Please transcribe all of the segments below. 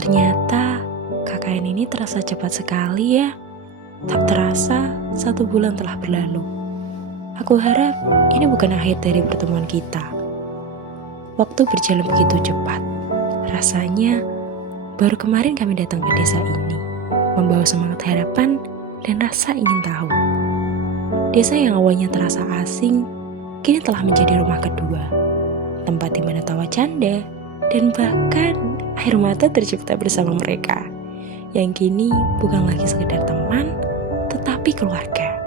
Ternyata KKN ini terasa cepat sekali ya. Tak terasa 1 bulan telah berlalu. Aku harap ini bukan akhir dari pertemuan kita. Waktu berjalan begitu cepat. Rasanya baru kemarin kami datang ke desa ini, membawa semangat harapan dan rasa ingin tahu. Desa yang awalnya terasa asing, kini telah menjadi rumah kedua. Tempat di mana tawa canda dan bahkan air mata tercipta bersama mereka. Yang kini bukan lagi sekedar teman, tetapi keluarga.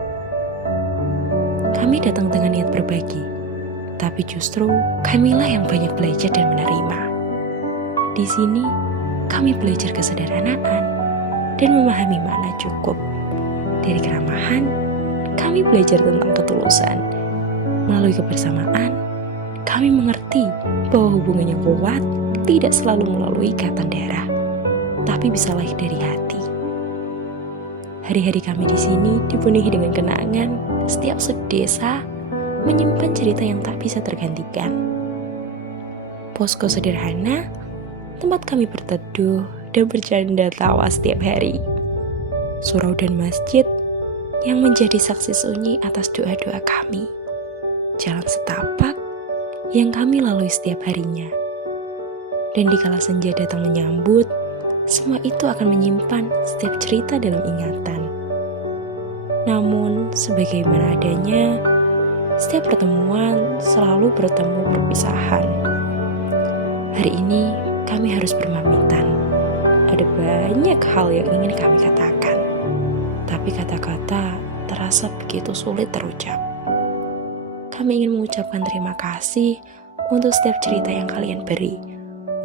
Kami datang dengan niat berbagi, tapi justru kamilah yang banyak belajar dan menerima. Di sini, kami belajar kesederhanaan dan memahami makna cukup. Dari keramahan, kami belajar tentang ketulusan. Melalui kebersamaan, kami mengerti bahwa hubungan yang kuat tidak selalu melalui ikatan darah, tapi bisa lahir dari hati. Hari-hari kami di sini dipenuhi dengan kenangan. Setiap sedesa menyimpan cerita yang tak bisa tergantikan. Posko sederhana, tempat kami berteduh dan bercanda tawa setiap hari. Surau dan masjid yang menjadi saksi sunyi atas doa-doa kami. Jalan setapak yang kami lalui setiap harinya. Dan dikala senja datang menyambut, semua itu akan menyimpan setiap cerita dalam ingatan. Namun, sebagaimana adanya, setiap pertemuan selalu bertemu perpisahan. Hari ini, kami harus berpamitan. Ada banyak hal yang ingin kami katakan, tapi kata-kata terasa begitu sulit terucap. Kami ingin mengucapkan terima kasih untuk setiap cerita yang kalian beri,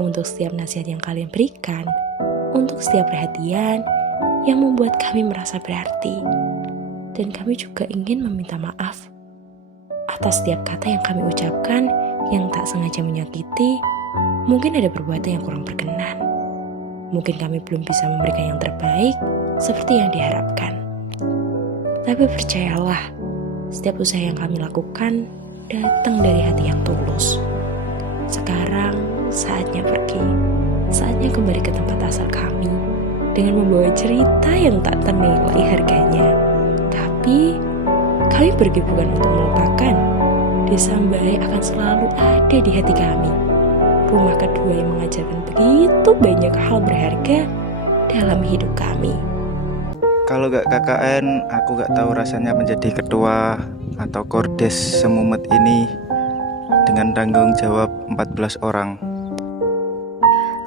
untuk setiap nasihat yang kalian berikan, untuk setiap perhatian yang membuat kami merasa berarti. Dan kami juga ingin meminta maaf atas setiap kata yang kami ucapkan yang tak sengaja menyakiti. Mungkin ada perbuatan yang kurang berkenan. Mungkin kami belum bisa memberikan yang terbaik seperti yang diharapkan. Tapi percayalah, setiap usaha yang kami lakukan datang dari hati yang tulus. Sekarang saatnya pergi, saatnya kembali ke tempat asal kami dengan membawa cerita yang tak ternilai harganya. Tapi kami pergi bukan untuk melupakan. Desa Mbae akan selalu ada di hati kami. Rumah kedua yang mengajarkan begitu banyak hal berharga dalam hidup kami. Kalau gak KKN, aku gak tahu rasanya menjadi ketua atau kordes semumet ini dengan tanggung jawab 14 orang.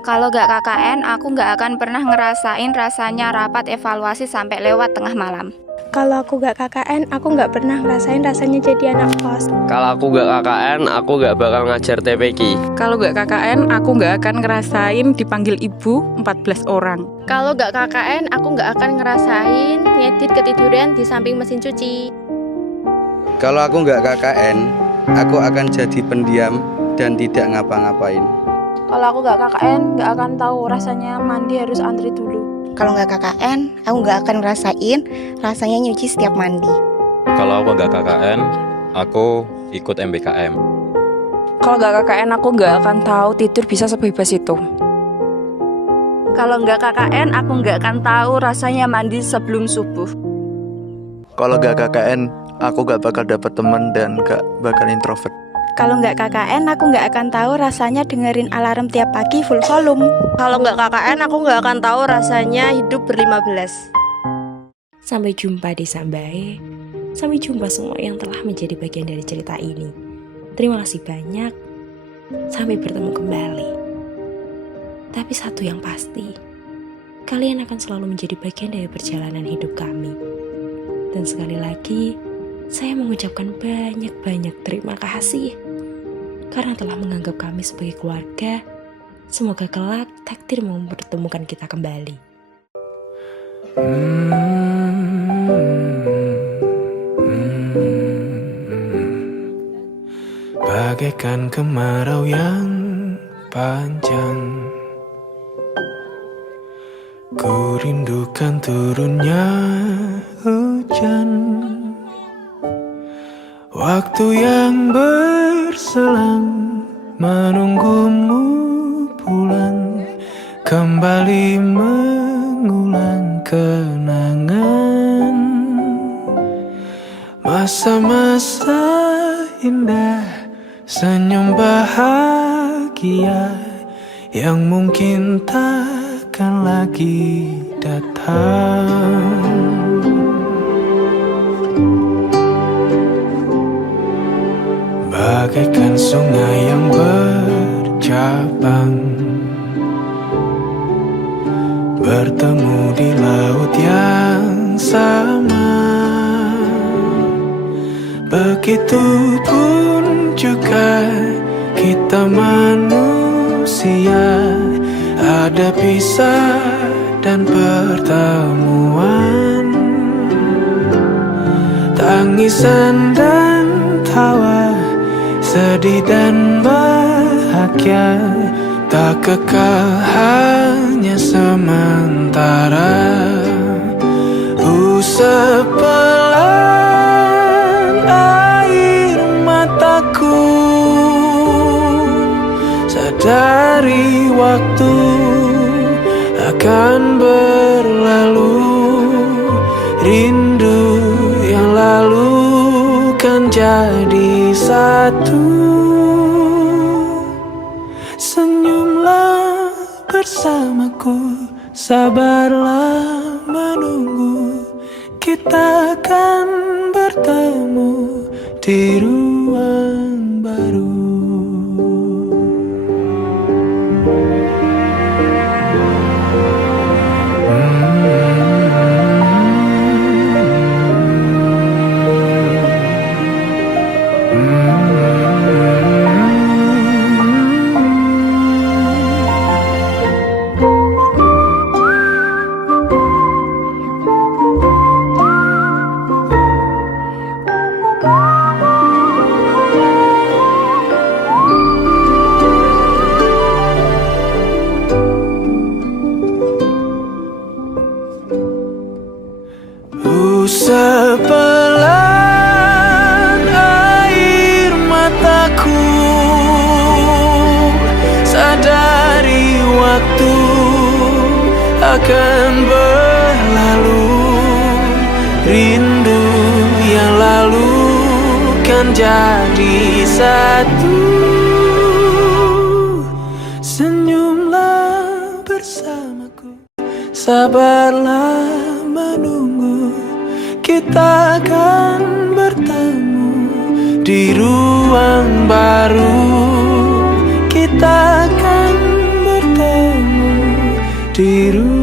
Kalau gak KKN, aku gak akan pernah ngerasain rasanya rapat evaluasi sampai lewat tengah malam. Kalau aku gak KKN, aku gak pernah ngerasain rasanya jadi anak kos. Kalau aku gak KKN, aku gak bakal ngajar TPQ. Kalau gak KKN, aku gak akan ngerasain dipanggil ibu 14 orang. Kalau gak KKN, aku gak akan ngerasain ngedit ketiduran di samping mesin cuci. Kalau aku gak KKN, aku akan jadi pendiam dan tidak ngapa-ngapain. Kalau aku gak KKN, gak akan tahu rasanya mandi harus antri dulu. Kalau nggak KKN, aku nggak akan ngerasain rasanya nyuci setiap mandi. Kalau aku nggak KKN, aku ikut MBKM. Kalau nggak KKN, aku nggak akan tahu tidur bisa sebebas itu. Kalau nggak KKN, aku nggak akan tahu rasanya mandi sebelum subuh. Kalau nggak KKN, aku nggak bakal dapet teman dan nggak bakal introvert. Kalau nggak KKN, aku nggak akan tahu rasanya dengerin alarm tiap pagi full volume. Kalau nggak KKN, aku nggak akan tahu rasanya hidup ber-15. Sampai jumpa di Sambae. Sampai jumpa semua yang telah menjadi bagian dari cerita ini. Terima kasih banyak. Sampai bertemu kembali. Tapi satu yang pasti, kalian akan selalu menjadi bagian dari perjalanan hidup kami. Dan sekali lagi, saya mengucapkan banyak-banyak terima kasih karena telah menganggap kami sebagai keluarga. Semoga kelak takdir mempertemukan kita kembali. Bagaikan kemarau yang panjang, ku rindukan turunnya hujan. Waktu yang berselang menunggumu pulang kembali masa-masa indah, senyum bahagia yang mungkin takkan lagi datang. Bagaikan sungai yang bercabang, bertemu di laut yang sama. Begitupun juga kita manusia, ada pisah dan pertemuan, tangisan dan tawa, sedih dan bahagia, tak kekal, hanya sementara. Usap pelan air mataku, sadari waktu akan berlalu. Rindu yang lalu kan jadi satu. Senyumlah bersamaku, sabarlah menunggu, kita akan bertemu di ruang baru. Usap pelan air mataku, sadari waktu akan berlalu. Rindu yang lalu kan jadi satu. Senyumlah bersamaku, sabarlah menunggu, kita akan bertemu di ruang baru. Kita akan bertemu di ruang